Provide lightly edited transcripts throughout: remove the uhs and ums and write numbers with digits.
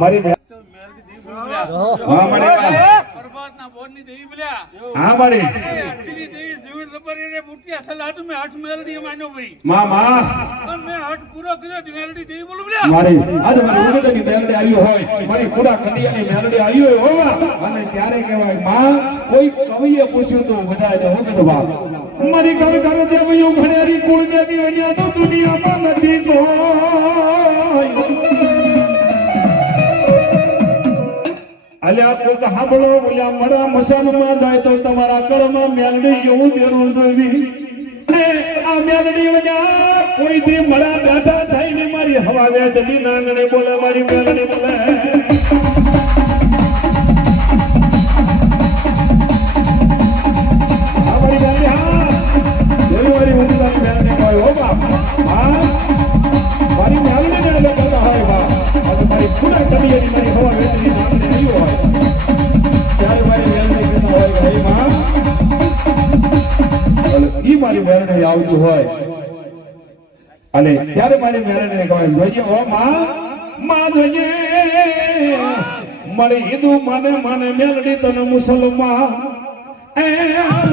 મારી હા મારી ત્યારે કહેવાય માં કોઈ કવિએ પૂછ્યું તો વધારે હું કીધું બા મારી ઘર ઘર દેવયું ભણ્યારી કુળ દેવી અહીંયા તો દુનિયામાં નથી કોઈ અલ્યા તો સાંભળો બોલ્યા મડા મસાનમાં જાય તો તમારા કળમાં મેલડી એવું દેરું જોવી આ મેલડી વજા કોઈ થી મડા બેઠા થઈને મારી હવા વેચતી નાંગણે બોલે મારી મેલડી બોલે મારી મેલડી હા મારી ઊંધી મેલડી કહ્યું હો બાપ હા મારી મેલડી ને લગતા હોય બાપ અને મારી પૂરા કડિયાની મારી હવા વેચતી નાંગણે નહીં હોય ત્યારે મારી મેલડી કહેતા હોય ભાઈ માં ઈ મારી મેલડી આવતું હોય અને ત્યારે મારી મેલડીને કહેવાય જોઈએ ઓ માં જોઈએ મારી હિન્દુ માને મેલડી તને મુસલમાન એ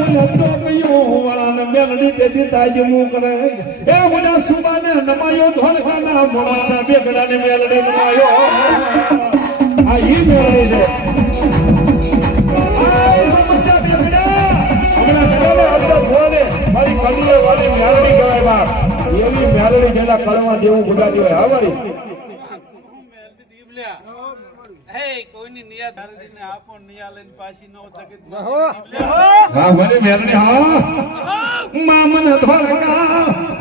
લપટો કયો વાળાને મેલડી તેથી તાજમું કરે એ મુના સુબાને નમાયો ધોળખાના મોડા સાબે ગડાને મેલડી નમાયો આ ઈ મેલડી છે મારી કડીએ વાળી મેલડી કહેવાય બાપ એવી મેલડી જેના કળમાં દેવું ગુજારી હોય હા વાળી કોઈની નિયત ને આપો નિયા લઈને પાછી નો થકે હા મને મેલડી હા મામન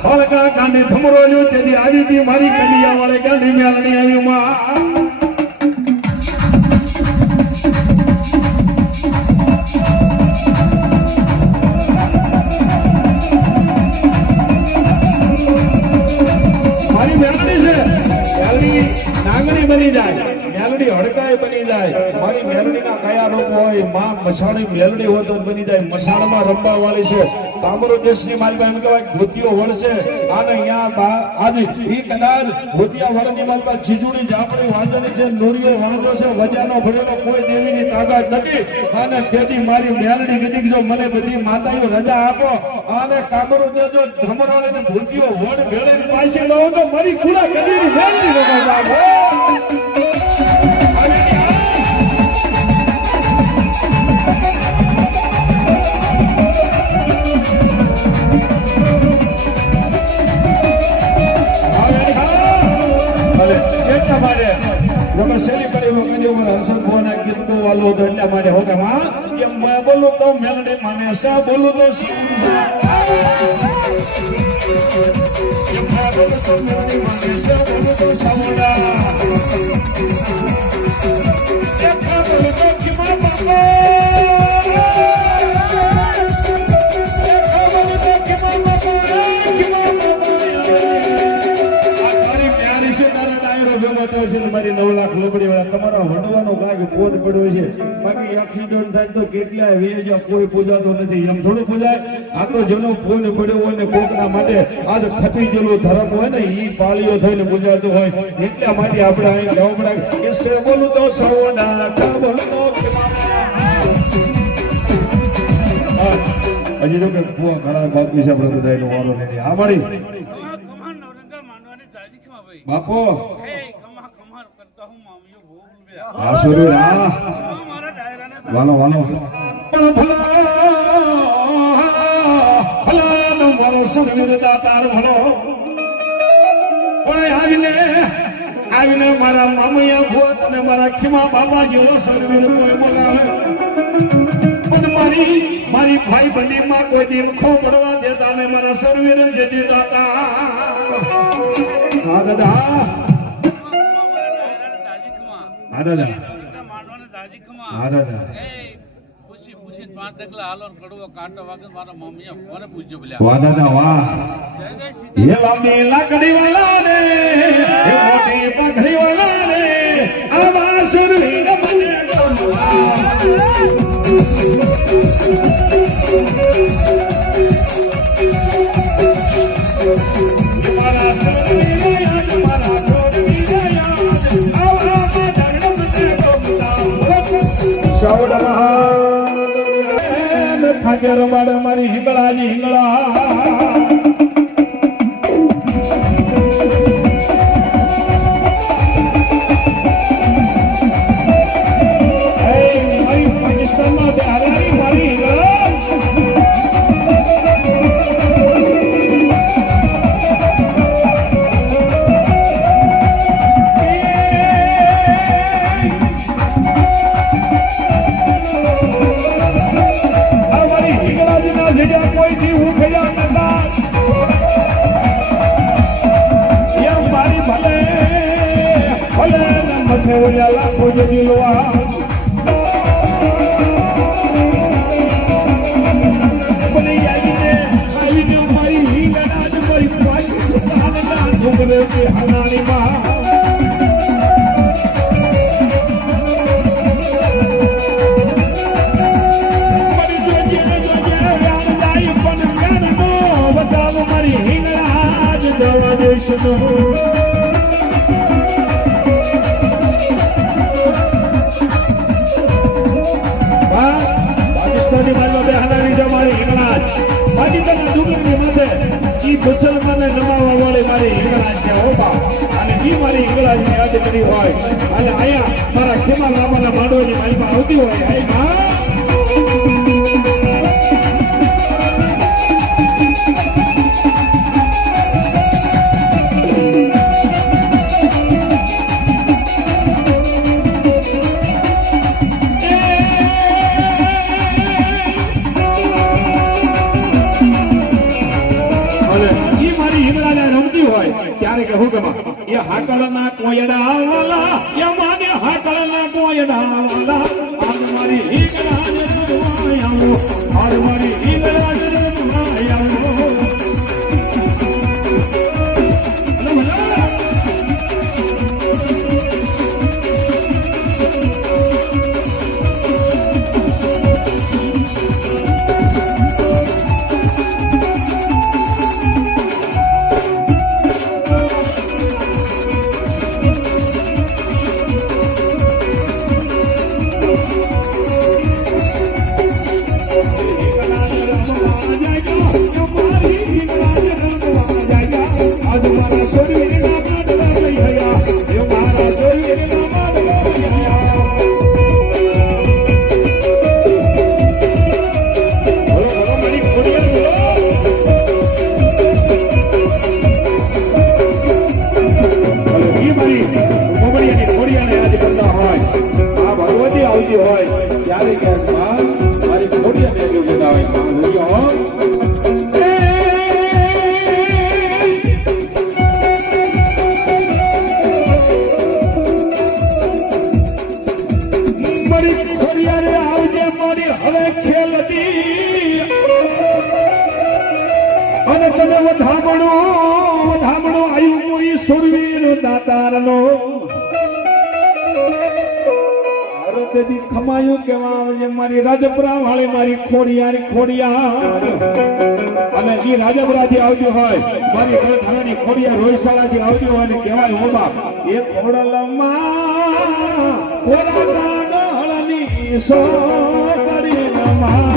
ધોળકા કાંડી ધમરો જો તેથી આવી હતી મારી કડિયા વાળે કાંડી મેલડી આવી માં નાંગણી બની જાય મેલડી હડકાય બની જાય મારી મેલડીના કયા રોગ હોય માં મસાણી મેલડી હોય તો બની જાય મસાણમાં રમવા વાળી છે કામરો દેશની મારી પાસે એમ કહેવાય ભૂતિયો વળશે અને અહીંયા આજે ઈ કદાચ ભૂતિયા વળની મારી પાસે ચીજુડી જાપડી વાંજણી છે નોરીઓ વાંજો છે વજાનો ભરેલો કોઈ દેવીની તાકાત નથી અને તેથી મારી મેલડી કીધી જો મને બધી માતાઓ રજા આપો અને કામરો દેજો ધમરાને ભૂતિયો વડ ભેળે પાસે લો તો મારી ખુલા કદીની મેલડી લગાવ શેરી કરી વખતે હર્ષદ ભવન ગીત તો વાલો હતો એટલા માટે હો કે માં એમ બોલું તો મેલડી માને સા બોલું તો મારી 9 લાખ લોબડી વાળા તમારા વડવાનો કાંઈ ફોન પડ્યો છે બાકી એક્સિડન્ટ થાય તો કેટલાય વેજા કોઈ પૂજાતો નથી એમ થોડું પૂજાય આ તો જેનો ફોન પડ્યો હોય ને કોકના માટે આજ ખપી જેલું ધર્મ હોય ને ઈ પાળીઓ થઈને પૂજાતું હોય એટલા માટે આપણે અહીં ગામડા કે સે બોલું તો સૌના બોલું તો હજી જો કે ભૂવા ઘણા બાકી છે આપણે બધા એનો વારો નથી આ મારી બાપો આસુરી રા વાલો વાલો પણ ભલાનો મારો સદગુરુ દાતાર ભલો પણ આવીને મારા મામૈયા ભૂત અને મારા ખીમા બાબા જેવો સદગુરુ કોઈ બોલાવે પણ મારી ભાઈ બની માં કોઈ દિન ખો પડવા દેતા ને મારા સર્વીર જેથી દાતા હા દાદા હા દાદા હા દાદા વાહ દાદા વાહ એ લાંબી લાકડી વાળા ને એ મોટી પગડી વાળા ને આવા સુરવીર મને ખાતે રમાડે મારી હિંગળાજી હિંગળા લાખો જેવી લોહા આવીને મારી હિંગળા મારી પાકિસ્તાનના ડુંગરે હનાણીમાં મારી હિંગળા જ દવા દેશ મુસલમાનને નમાવા વાળી મારી હિંગળા છે ઓબા અને ઈ મારી હિંગળાની યાદ કરી હોય અને અહીંયા મારા ખેમા લાંબાના માંડવાની મારી માં આવતી હોય આઈ માં હાકળના કોયડા વાલા યા માને હાકળના કોયડા વાલા આજ મારી હિંગળા જરવાયાઓ આજ મારી હિંગળા જરવાયાઓ ખમાયું કેવા મારી રાજપરા વાળી મારી ખોડિયાર અને ઈ રાજપરા થી આવતી હોય મારી ઘરની ખોડિયાર રોયશાળા થી આવતી હોય ને કહેવાય ઓબા એ ખોડલમાં કોરા કાગળની સોકરી નમા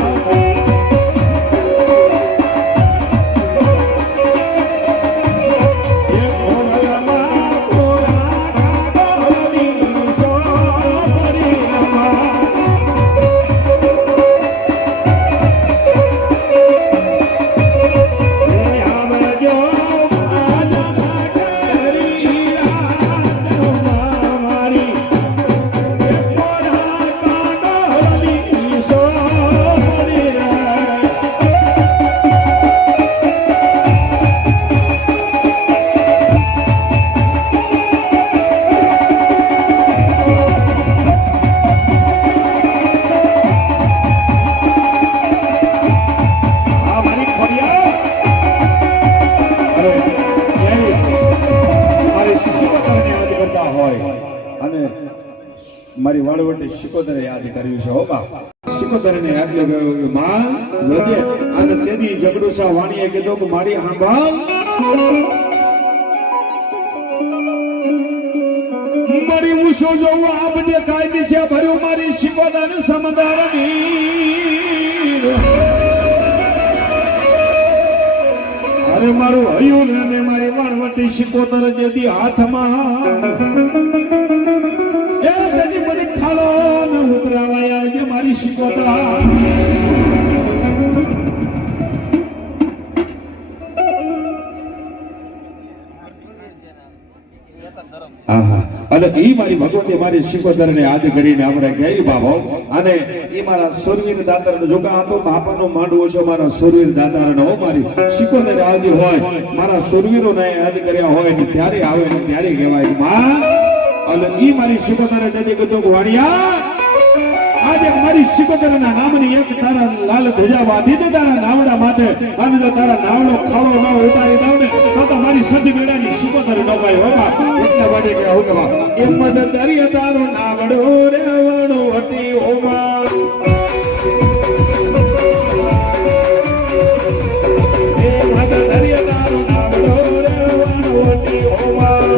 મારી વાળવટની શિકોતરે યાદ કર્યું છે હો બા શિકોતરને આટલે ગયો કે માં જોજે અને તેદી જગડુસા વાણીએ કીધું કે મારી હાંભળ મારી ઉસો જોવું આ બધે કાયદી છે ભર્યું મારી શિકોતર સમદારની અરે મારું હયું ને મારી વાણવટી શિકોતર જેથી હાથમાં એ તેની મને ખાલો ન ઉતરાવાયા જે મારી શિકોતર અને ઈ મારી ભગવતી મારી શિકોતરને યાદ કરીને આપણે ગઈ બાબો અને ઈ મારા સુરવીર દાતારનો જોગા હતો બાપાનો માંડવો છે મારા સુરવીર દાતારનો મારી શિકોતર આવી હોય મારા સુરવીરોને યાદ કર્યા હોય ને ત્યારે આવે ને ત્યારે કહેવાય માં અને ઈ મારી શિકોતરે જતી કીધું વાણિયા આજે મારી શિકોતરના નામની એક તારા લાલ ધજા બાંધી દે તારા નાવડા માથે અને જો તારા નાવડો ખાડો ન ઉતારી દઉં ને તો મારી સદી બેડાની શિકોતર ન ગાય હો બાપ એટલા માટે કે હું કહેવા હિંમત દરિયા તારો નાવડો રેવણો વટી ઓમા હિંમત દરિયા તારો નાવડો રેવણો વટી ઓમા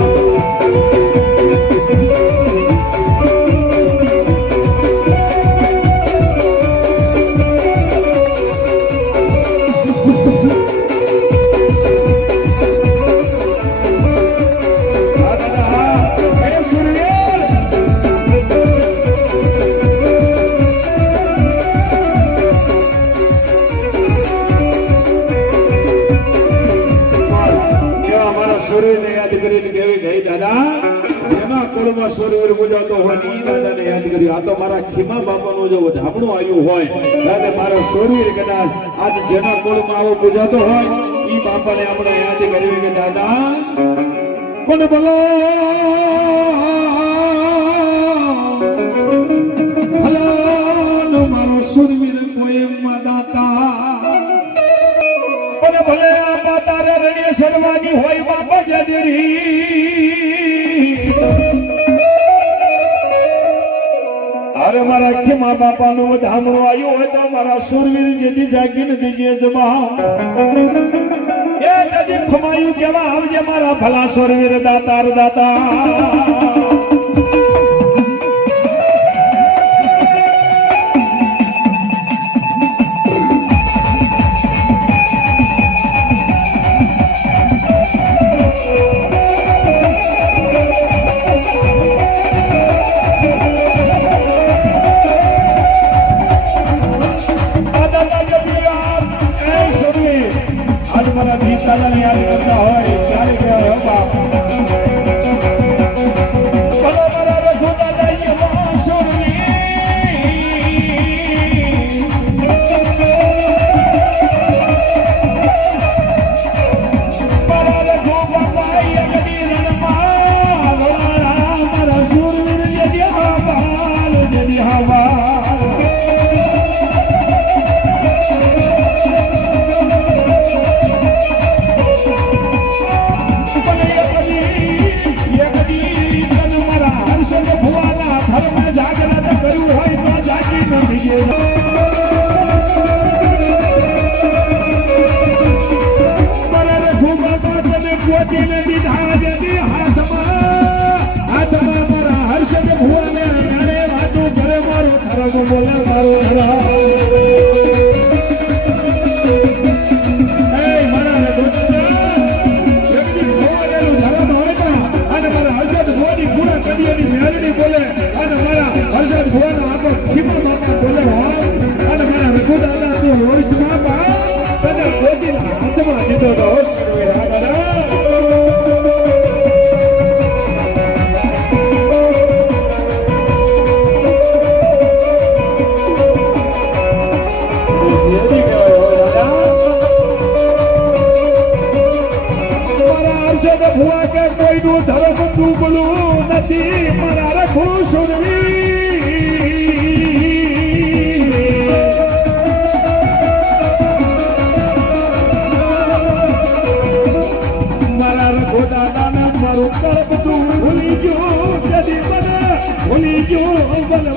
સુરવીર પૂજાતો હોય ઈ દાદાને યાદ કર્યું આ તો મારા ખીમા બાપાનું જો ધામણું આવ્યું હોય ત્યારે મારા સુરવીર કદાચ આજ જેના કુળમાં આવો પૂજાતો હોય ઈ બાપાને આપણે યાદ કર્યું કે દાદા પણ બોલો ભલાનો મારો સુરવીર કોઈ દાતા પણ ભલે આ પાતારે રણીએ સરવાની હોય બાપા જદરી અરે મારા ખીમા બાપાનું ધામણું આવ્યું હોય તો મારા સુરવીર જેથી જાગીને દીજે જબા એ કદી ખમાયું કેવા આવજે મારા ભલા સુરવીર દાતાર દાતા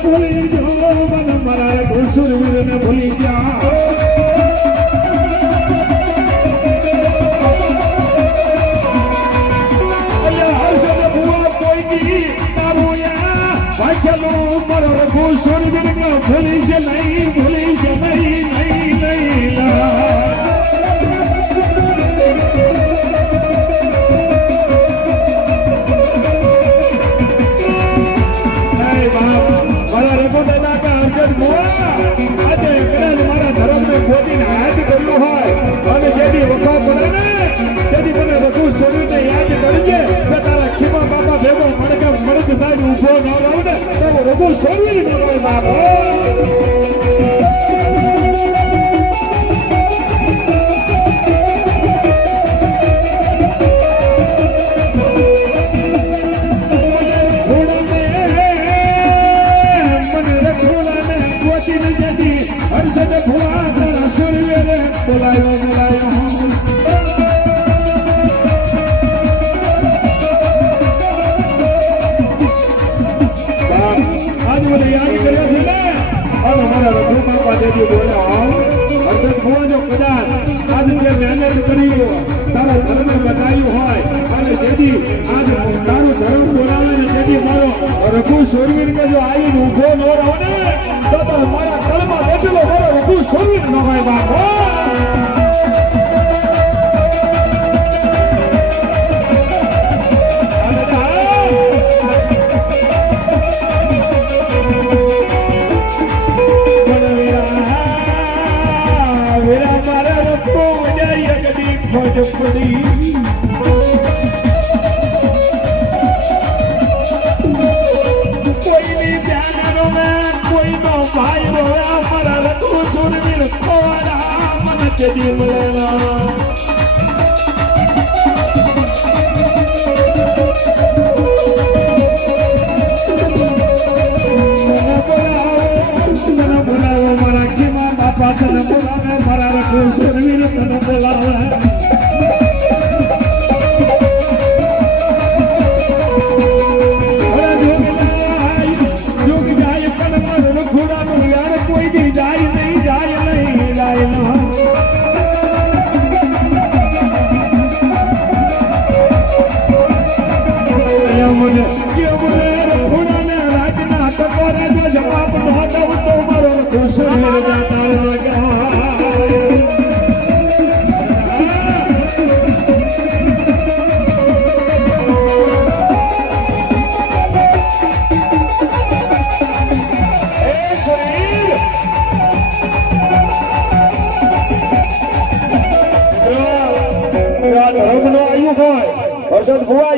ભૂલી જો મન મારા સુરવીર રઘુ સોરવીર કે જો આવી ઉભો ન રહો ને તો મારા કળમાં બેઠેલો મારો રઘુ સોરવીર ન હોય બાપો. કોઈની ધ્યાન રોવે કોઈનો ભાઈ રોવે અમારા રઘુ સુરવીર ખોરા મને કેદી મળેલા. મને બોલાવો મારા ખીમા બાપા તને બોલાવે મારા રઘુ સુરવીર તને બોલાવે.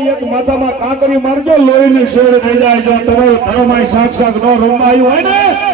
એક માથામાં કાંકરી મારજો લોહીની શેડ થઈ જાય. જો તમારું ધર્મ સાક્ષાત ન રમવા આવ્યું હોય ને